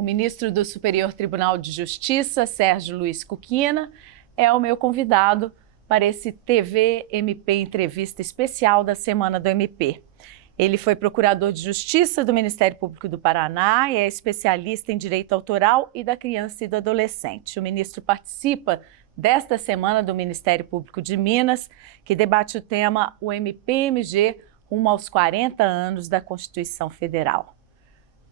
O ministro do Superior Tribunal de Justiça, Sérgio Luiz Cuquina, é o meu convidado para esse TV MP Entrevista Especial da Semana do MP. Ele foi procurador de Justiça do Ministério Público do Paraná e é especialista em direito autoral e da criança e do adolescente. O ministro participa desta semana do Ministério Público de Minas, que debate o tema o MPMG rumo aos 40 anos da Constituição Federal.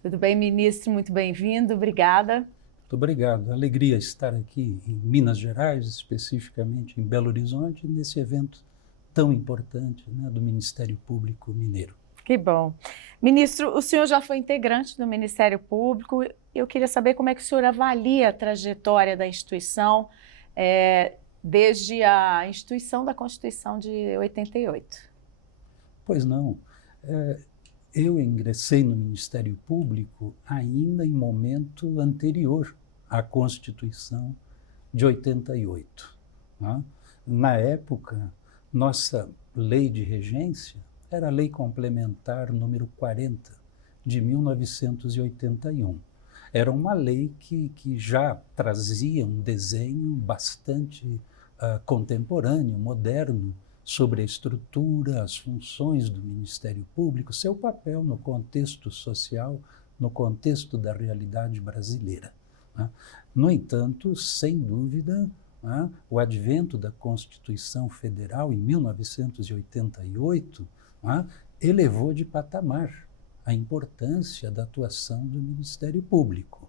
Tudo bem, ministro? Muito bem-vindo. Obrigada. Muito obrigado. Alegria estar aqui em Minas Gerais, especificamente em Belo Horizonte, nesse evento tão importante, né, do Ministério Público Mineiro. Que bom. Ministro, o senhor já foi integrante do Ministério Público. Eu queria saber como é que o senhor avalia a trajetória da instituição desde a instituição da Constituição de 88. Pois não. Eu ingressei no Ministério Público ainda em momento anterior à Constituição de 88. Né? Na época, nossa lei de regência era a Lei Complementar número 40, de 1981. Era uma lei que já trazia um desenho bastante contemporâneo, moderno, sobre a estrutura, as funções do Ministério Público, seu papel no contexto social, no contexto da realidade brasileira. Né? No entanto, sem dúvida, né, o advento da Constituição Federal em 1988 elevou de patamar a importância da atuação do Ministério Público.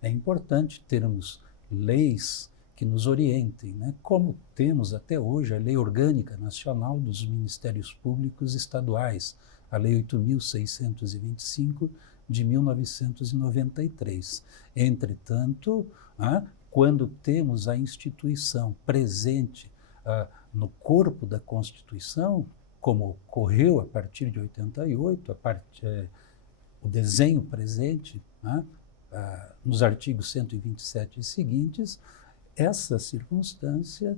É importante termos leis que nos orientem, né? Como temos até hoje a Lei Orgânica Nacional dos Ministérios Públicos Estaduais, a Lei 8.625 de 1993. Entretanto, quando temos a instituição presente no corpo da Constituição, como ocorreu a partir de 88, o desenho presente nos artigos 127 e seguintes, essa circunstância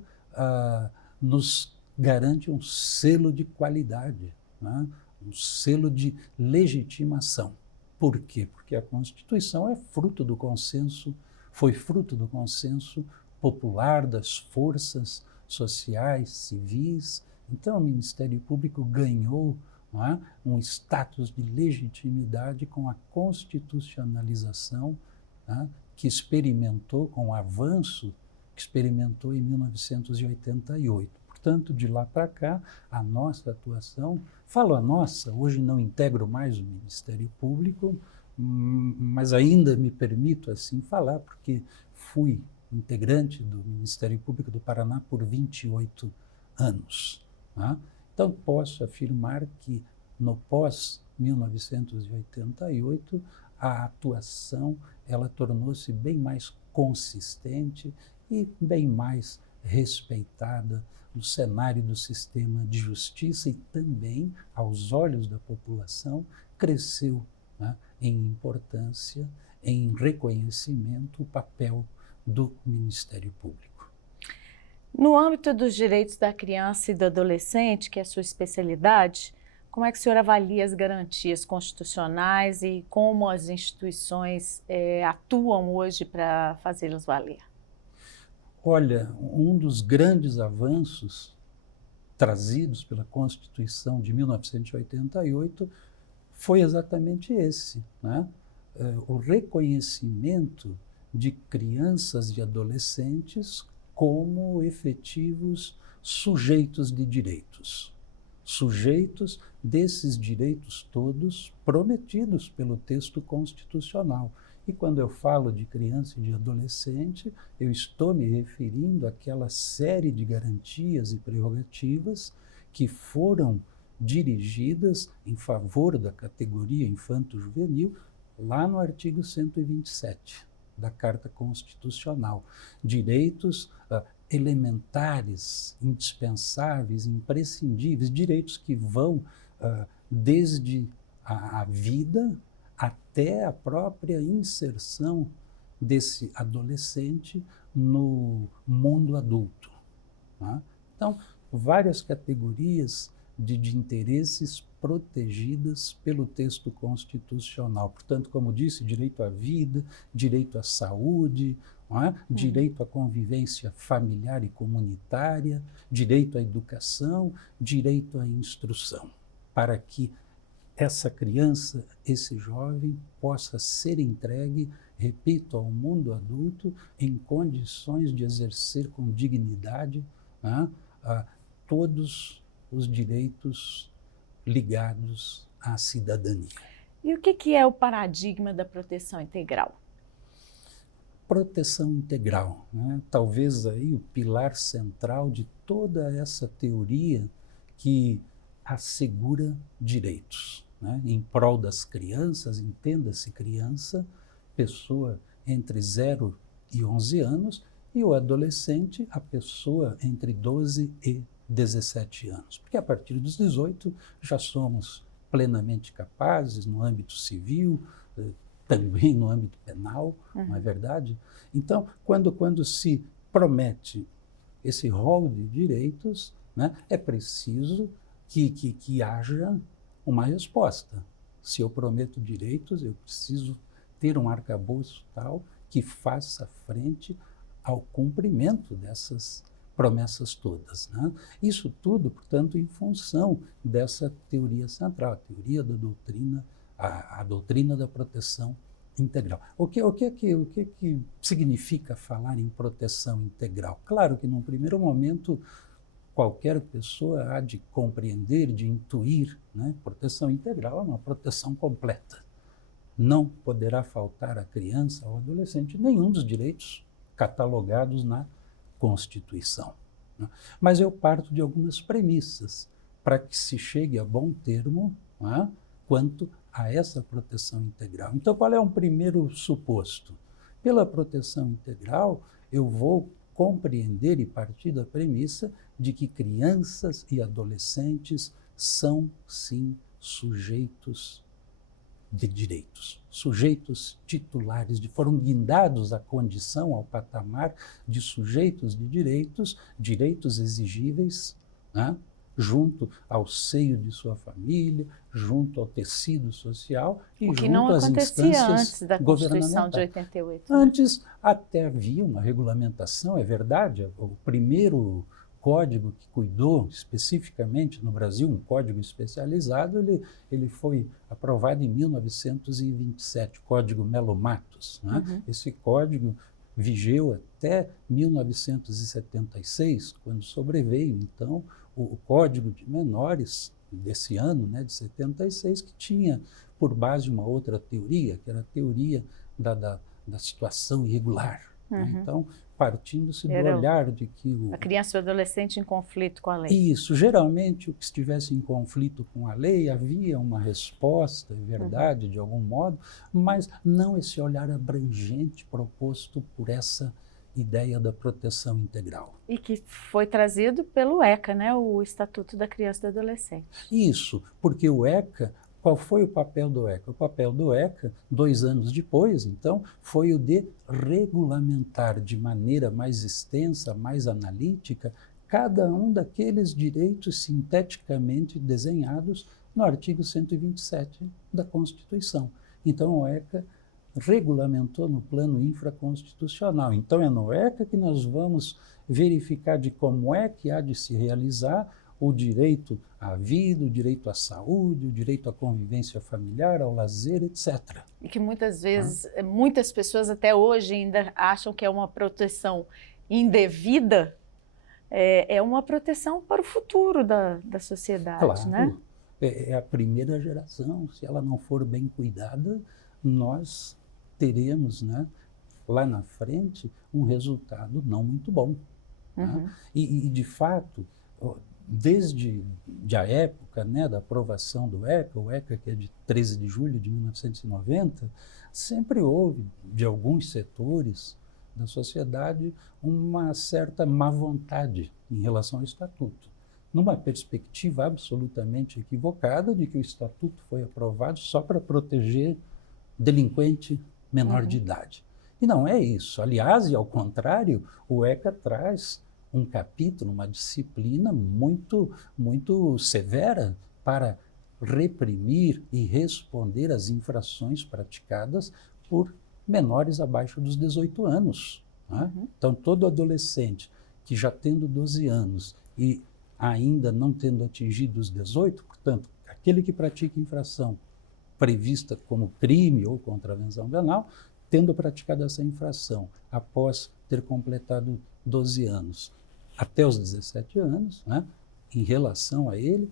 nos garante um selo de qualidade, né? Um selo de legitimação. Por quê? Porque a Constituição é fruto do consenso, foi fruto do consenso popular das forças sociais, civis. Então, o Ministério Público ganhou um status de legitimidade com a constitucionalização, que experimentou com o avanço que experimentou em 1988. Portanto, de lá para cá, a nossa atuação, falo a nossa, hoje não integro mais o Ministério Público, mas ainda me permito assim falar, porque fui integrante do Ministério Público do Paraná por 28 anos. Então, posso afirmar que no pós-1988, a atuação ela tornou-se bem mais consistente e bem mais respeitada no cenário do sistema de justiça e também, aos olhos da população, cresceu em importância, em reconhecimento, o papel do Ministério Público. No âmbito dos direitos da criança e do adolescente, que é a sua especialidade, como é que o senhor avalia as garantias constitucionais e como as instituições atuam hoje para fazê-las valer? Olha, um dos grandes avanços trazidos pela Constituição de 1988 foi exatamente esse, né? O reconhecimento de crianças e adolescentes como efetivos sujeitos de direitos. Sujeitos desses direitos todos prometidos pelo texto constitucional. E quando eu falo de criança e de adolescente, eu estou me referindo àquela série de garantias e prerrogativas que foram dirigidas em favor da categoria infanto-juvenil lá no artigo 127 da Carta Constitucional. Direitos elementares, indispensáveis, imprescindíveis, direitos que vão desde a vida até a própria inserção desse adolescente no mundo adulto. Então, várias categorias de interesses protegidas pelo texto constitucional. Portanto, como disse, direito à vida, direito à saúde, não é? Direito à convivência familiar e comunitária, direito à educação, direito à instrução, para que essa criança, esse jovem, possa ser entregue, repito, ao mundo adulto em condições de exercer com dignidade, né, a todos os direitos ligados à cidadania. E o que é o paradigma da proteção integral? Proteção integral, né? Talvez aí o pilar central de toda essa teoria que assegura direitos, né? Em prol das crianças, entenda-se criança, pessoa entre 0 e 11 anos, e o adolescente, a pessoa entre 12 e 17 anos. Porque a partir dos 18 já somos plenamente capazes no âmbito civil, também no âmbito penal, não é verdade? Então, quando se promete esse rol de direitos, né, é preciso que haja uma resposta. Se eu prometo direitos, eu preciso ter um arcabouço tal que faça frente ao cumprimento dessas promessas todas, né? Isso tudo, portanto, em função dessa teoria central, a teoria da doutrina, a doutrina da proteção integral. O que significa falar em proteção integral? Claro que, num primeiro momento, qualquer pessoa há de compreender, de intuir, né? Proteção integral é uma proteção completa. Não poderá faltar à criança ou adolescente nenhum dos direitos catalogados na Constituição, né? Mas eu parto de algumas premissas para que se chegue a bom termo, né, quanto a essa proteção integral. Então, qual é um primeiro suposto? Pela proteção integral, eu vou compreender e partir da premissa de que crianças e adolescentes são, sim, sujeitos de direitos, sujeitos titulares, foram guindados à condição, ao patamar de sujeitos de direitos, direitos exigíveis, né, junto ao seio de sua família, junto ao tecido social e junto às instâncias antes da Constituição de 88. Né? Antes até havia uma regulamentação, é verdade, o primeiro código que cuidou especificamente no Brasil, um código especializado, ele foi aprovado em 1927, Código Melo Matos, né? Esse código vigeu até 1976, quando sobreveio, então, o Código de Menores desse ano, né, de 76, que tinha por base uma outra teoria, que era a teoria da situação irregular. Né? Então, partindo-se do olhar de que a criança e o adolescente em conflito com a lei. Isso, geralmente o que estivesse em conflito com a lei, havia uma resposta, é verdade, de algum modo, mas não esse olhar abrangente proposto por essa ideia da proteção integral. E que foi trazido pelo ECA, né, o Estatuto da Criança e do Adolescente. Isso, porque o ECA, qual foi o papel do ECA? O papel do ECA, 2 anos depois, então, foi o de regulamentar de maneira mais extensa, mais analítica, cada um daqueles direitos sinteticamente desenhados no artigo 127 da Constituição. Então, o ECA regulamentou no plano infraconstitucional. Então, é no ECA que nós vamos verificar de como é que há de se realizar o direito à vida, o direito à saúde, o direito à convivência familiar, ao lazer, etc. E que muitas vezes, muitas pessoas até hoje ainda acham que é uma proteção indevida, é uma proteção para o futuro da sociedade, claro, né? É a primeira geração, se ela não for bem cuidada, nós teremos, né, lá na frente, um resultado não muito bom. Né? E, de fato, desde a época, né, da aprovação do ECA, o ECA que é de 13 de julho de 1990, sempre houve, de alguns setores da sociedade, uma certa má vontade em relação ao Estatuto, numa perspectiva absolutamente equivocada de que o Estatuto foi aprovado só para proteger delinquente menor de idade. E não é isso. Aliás, e ao contrário, o ECA traz um capítulo, uma disciplina muito severa para reprimir e responder às infrações praticadas por menores abaixo dos 18 anos. Né? Então, todo adolescente que já tendo 12 anos e ainda não tendo atingido os 18, portanto, aquele que pratica infração prevista como crime ou contravenção penal, tendo praticado essa infração após ter completado 12 anos até os 17 anos, né, em relação a ele,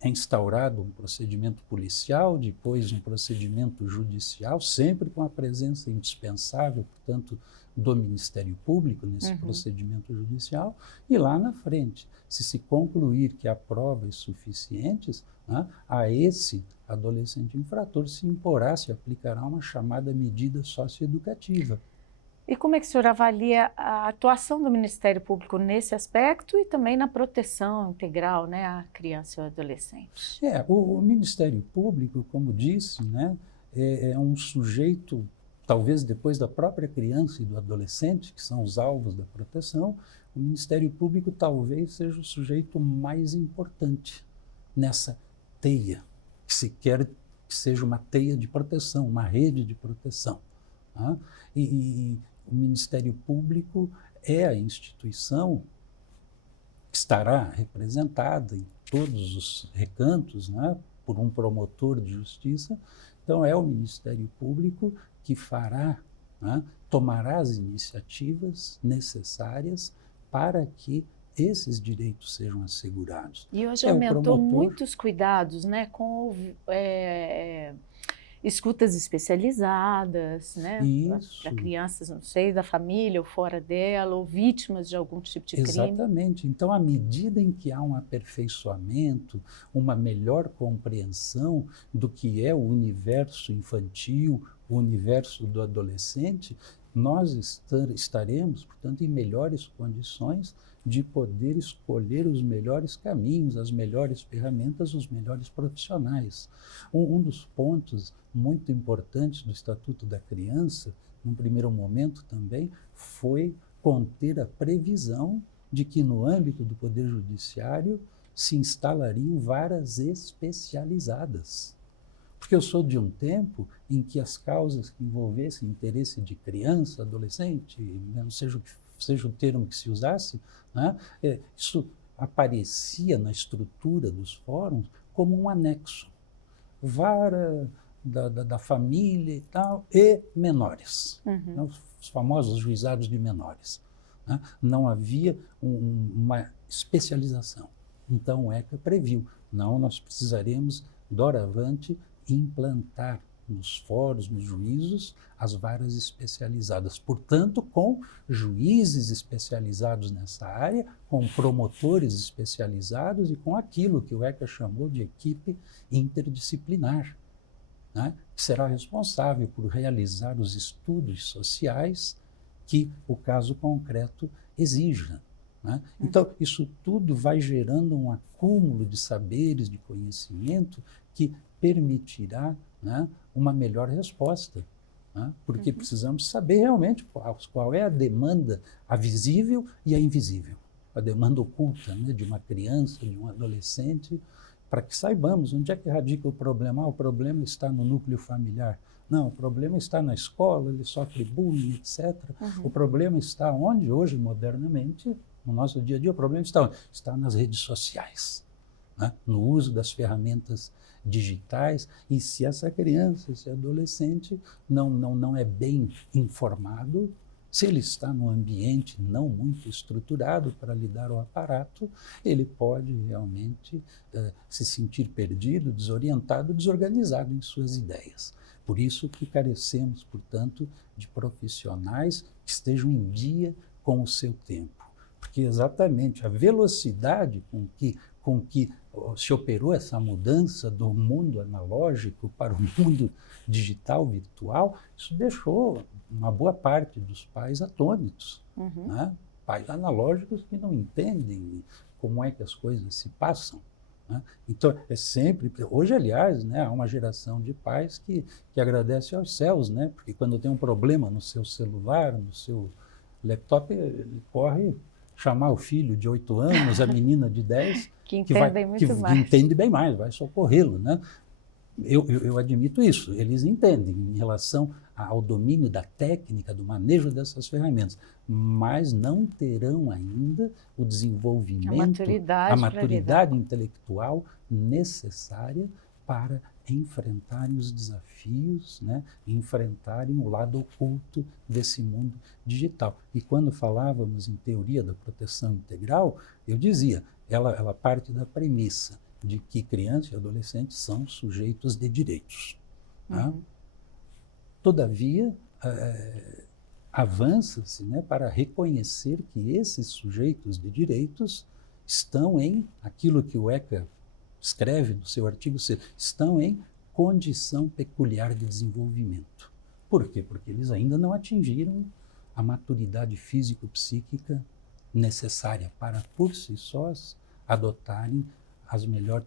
é instaurado um procedimento policial, depois um procedimento judicial, sempre com a presença indispensável, portanto, do Ministério Público nesse procedimento judicial, e lá na frente, se concluir que há provas suficientes, né, a esse adolescente infrator se imporá, se aplicará uma chamada medida socioeducativa. E como é que o senhor avalia a atuação do Ministério Público nesse aspecto e também na proteção integral, né, à criança e ao adolescente? O Ministério Público, como disse, né, é um sujeito, talvez depois da própria criança e do adolescente, que são os alvos da proteção, o Ministério Público talvez seja o sujeito mais importante nessa teia, que se quer que seja uma teia de proteção, uma rede de proteção. Tá? E o Ministério Público é a instituição que estará representada em todos os recantos, né, por um promotor de justiça. Então, é o Ministério Público que fará, né, tomará as iniciativas necessárias para que esses direitos sejam assegurados. E hoje aumentou muito os cuidados, né, com escutas especializadas, né, para crianças, não sei, da família ou fora dela, ou vítimas de algum tipo de crime. Exatamente. Então, à medida em que há um aperfeiçoamento, uma melhor compreensão do que é o universo infantil, o universo do adolescente, nós estaremos, portanto, em melhores condições de poder escolher os melhores caminhos, as melhores ferramentas, os melhores profissionais. Um dos pontos muito importantes do Estatuto da Criança, num primeiro momento também, foi conter a previsão de que no âmbito do Poder Judiciário se instalariam varas especializadas. Porque eu sou de um tempo em que as causas que envolvessem interesse de criança, adolescente, não seja o termo que se usasse, né, isso aparecia na estrutura dos fóruns como um anexo. Vara da família e tal, e menores, né, os famosos juizados de menores. Né? Não havia uma especialização. Então o ECA previu, não, nós precisaremos, doravante, implantar nos fóruns, nos juízos, as varas especializadas. Portanto, com juízes especializados nessa área, com promotores especializados e com aquilo que o ECA chamou de equipe interdisciplinar, né, que será responsável por realizar os estudos sociais que o caso concreto exija. Né? Então, isso tudo vai gerando um acúmulo de saberes, de conhecimento, que permitirá, né, uma melhor resposta. Né? Porque precisamos saber realmente qual é a demanda, a visível e a invisível. A demanda oculta, né, de uma criança, de um adolescente, para que saibamos onde é que radica o problema. O problema está no núcleo familiar. Não, o problema está na escola, ele sofre bullying, etc. O problema está onde hoje, modernamente, no nosso dia a dia, o problema está onde? Está nas redes sociais, né? No uso das ferramentas digitais. E se essa criança, esse adolescente não é bem informado, se ele está num ambiente não muito estruturado para lidar ao aparato, ele pode realmente se sentir perdido, desorientado, desorganizado em suas ideias. Por isso que carecemos, portanto, de profissionais que estejam em dia com o seu tempo. Porque exatamente a velocidade com que se operou essa mudança do mundo analógico para o mundo digital, virtual, isso deixou uma boa parte dos pais atônitos. Né? Pais analógicos que não entendem como é que as coisas se passam. Né? Então, é sempre... Hoje, aliás, né, há uma geração de pais que agradece aos céus, né? Porque quando tem um problema no seu celular, no seu laptop, ele corre chamar o filho de 8 anos, a menina de 10, que entendem muito mais. Que entende bem mais, vai socorrê-lo, né? Eu admito isso, eles entendem em relação ao domínio da técnica, do manejo dessas ferramentas, mas não terão ainda o desenvolvimento, a maturidade intelectual necessária para enfrentarem os desafios, né? Enfrentarem o lado oculto desse mundo digital. E quando falávamos em teoria da proteção integral, eu dizia, ela parte da premissa de que crianças e adolescentes são sujeitos de direitos. Né? Todavia, avança-se, né, para reconhecer que esses sujeitos de direitos estão em, aquilo que o ECA escreve no seu artigo 6, estão em condição peculiar de desenvolvimento. Por quê? Porque eles ainda não atingiram a maturidade físico-psíquica necessária para, por si sós, adotarem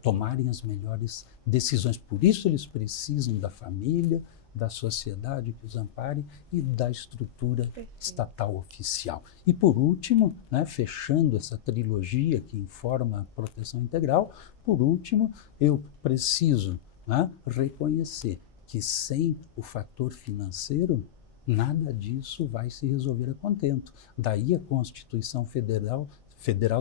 tomarem as melhores decisões. Por isso eles precisam da família, da sociedade que os ampare e da estrutura estatal oficial. E por último, né, fechando essa trilogia que informa a proteção integral, por último, eu preciso, né, reconhecer que sem o fator financeiro, nada disso vai se resolver a contento. Daí a Constituição Federal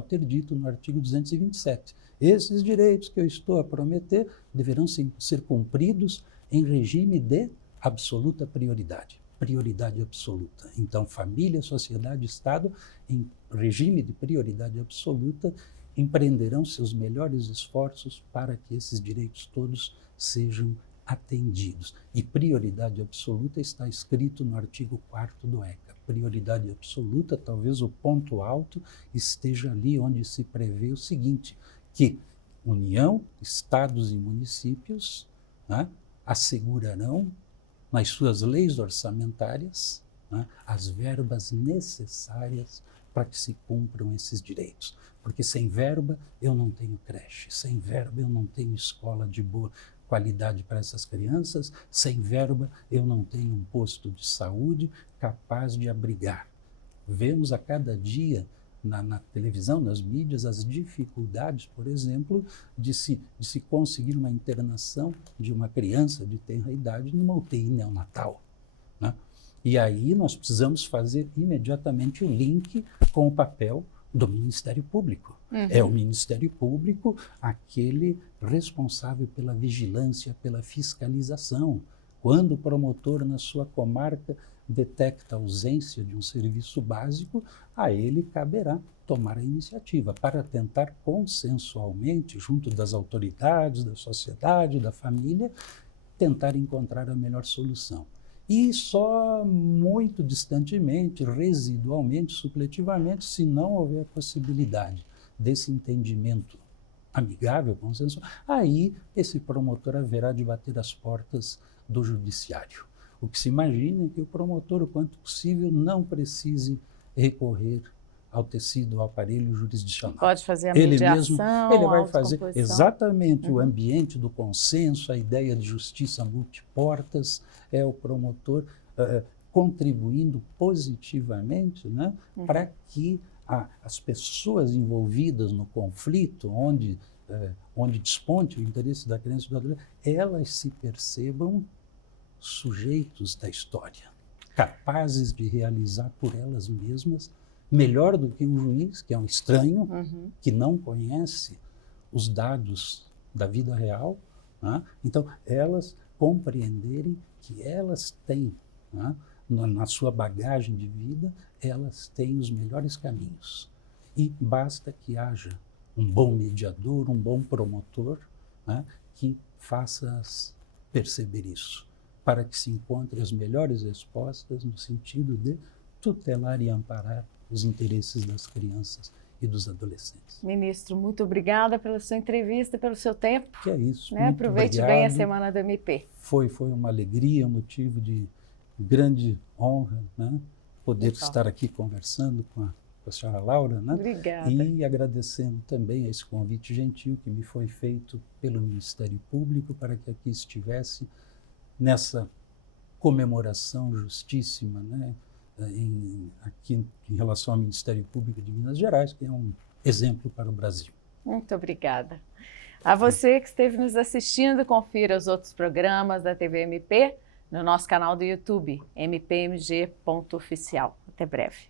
ter dito no artigo 227, esses direitos que eu estou a prometer deverão ser cumpridos em regime de absoluta prioridade. Prioridade absoluta. Então, família, sociedade, Estado, em regime de prioridade absoluta, empreenderão seus melhores esforços para que esses direitos todos sejam atendidos. E prioridade absoluta está escrito no artigo 4º do ECA. Prioridade absoluta, talvez o ponto alto esteja ali onde se prevê o seguinte, que União, Estados e municípios, né, assegurarão nas suas leis orçamentárias, né, as verbas necessárias para que se cumpram esses direitos. Porque sem verba eu não tenho creche, sem verba eu não tenho escola de boa qualidade para essas crianças, sem verba eu não tenho um posto de saúde capaz de abrigar. Vemos a cada dia na televisão, nas mídias, as dificuldades, por exemplo, de se conseguir uma internação de uma criança de tenra idade numa UTI neonatal. Né? E aí nós precisamos fazer imediatamente o link com o papel do Ministério Público. É o Ministério Público aquele responsável pela vigilância, pela fiscalização. Quando o promotor na sua comarca detecta a ausência de um serviço básico, a ele caberá tomar a iniciativa para tentar consensualmente, junto das autoridades, da sociedade, da família, tentar encontrar a melhor solução. E só muito distantemente, residualmente, supletivamente, se não houver possibilidade desse entendimento amigável, consensual, aí esse promotor haverá de bater as portas do judiciário. O que se imagina é que o promotor, o quanto possível, não precise recorrer ao tecido, ao aparelho jurisdicional. Pode fazer a mediação, ele vai fazer exatamente o ambiente do consenso, a ideia de justiça multiportas, é o promotor contribuindo positivamente, né, para que as pessoas envolvidas no conflito, onde desponte o interesse da criança e do adolescente, elas se percebam sujeitos da história, capazes de realizar por elas mesmas, melhor do que um juiz, que é um estranho, que não conhece os dados da vida real, né? Então, elas compreenderem que elas têm, né, na sua bagagem de vida, elas têm os melhores caminhos. E basta que haja um bom mediador, um bom promotor, né, que faça-as perceber isso, para que se encontrem as melhores respostas no sentido de tutelar e amparar os interesses das crianças e dos adolescentes. Ministro, muito obrigada pela sua entrevista, pelo seu tempo. Que é isso. Né? Aproveite bem a Semana do MP. Foi uma alegria, um motivo de grande honra, né? Poder estar aqui conversando com a senhora Laura, né? Obrigada. E agradecendo também a esse convite gentil que me foi feito pelo Ministério Público para que aqui estivesse nessa comemoração justíssima, né, aqui em relação ao Ministério Público de Minas Gerais, que é um exemplo para o Brasil. Muito obrigada. A você que esteve nos assistindo, confira os outros programas da TV MP no nosso canal do YouTube, mpmg.oficial. Até breve.